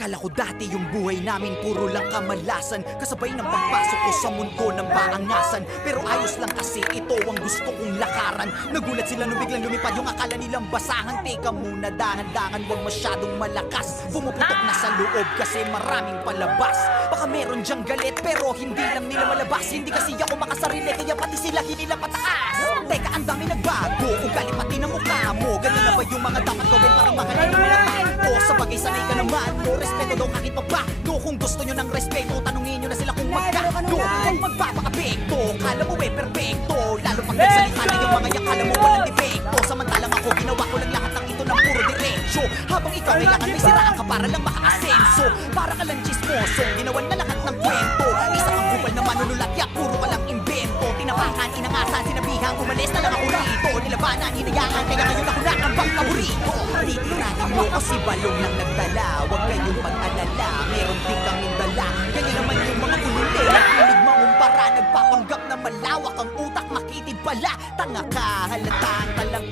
Akala ko dati yung buhay namin puro lang kamalasan, kasabay ng pagpasok ko sa mundo ng baangasan. Pero ayos lang kasi ito ang gusto kong lakaran. Nagulat sila nung biglang lumipad yung akala nilang basahan. Teka muna, dahan-dahan, huwag masyadong malakas. Pumuputok na sa loob kasi maraming palabas. Baka meron dyang galit pero hindi lang nila malabas. Hindi kasi ako makasarili kaya pati sila hinila pataas. Teka, ang dami nagbago, ugali pati ng mukha mo. Ganun na ba yung mga dapat gawin para mahalin ang mga tao? Sa bagay sanay ka naman mo, respeto daw kahit pa ba. No, kung gusto nyo ng respeto, tanungin nyo na sila kung magkano. Huwag magpapakapekto, kala mo perfecto. Lalo pag nagsalita na yung mga yakala mo walang depekto. Samantalang ako, ginawa ko lang lahat ng ito ng puro diretsyo. Habang ikaw kailangan may siraan ka para lang maka-asenso. Para ka lang chismoso, ginawan na lahat ng kwento. Isa kang kupal na manunulat, ya puro ka lang invento. Tinapakan, inangasan, sinabihang, umalis na lang ako rito. Nilabanan, hinayaan, kaya ngayon ako na ang bang paborito. Titirahin mo ko si Balong nang nagdala. Huwag kayong pag-alala, meron din kaming dala. Ganyan naman yung mga ululi, nakilig mangumpara. Nagpapanggap na malawak ang utak, makitid pala. Tanga ka, halatang talang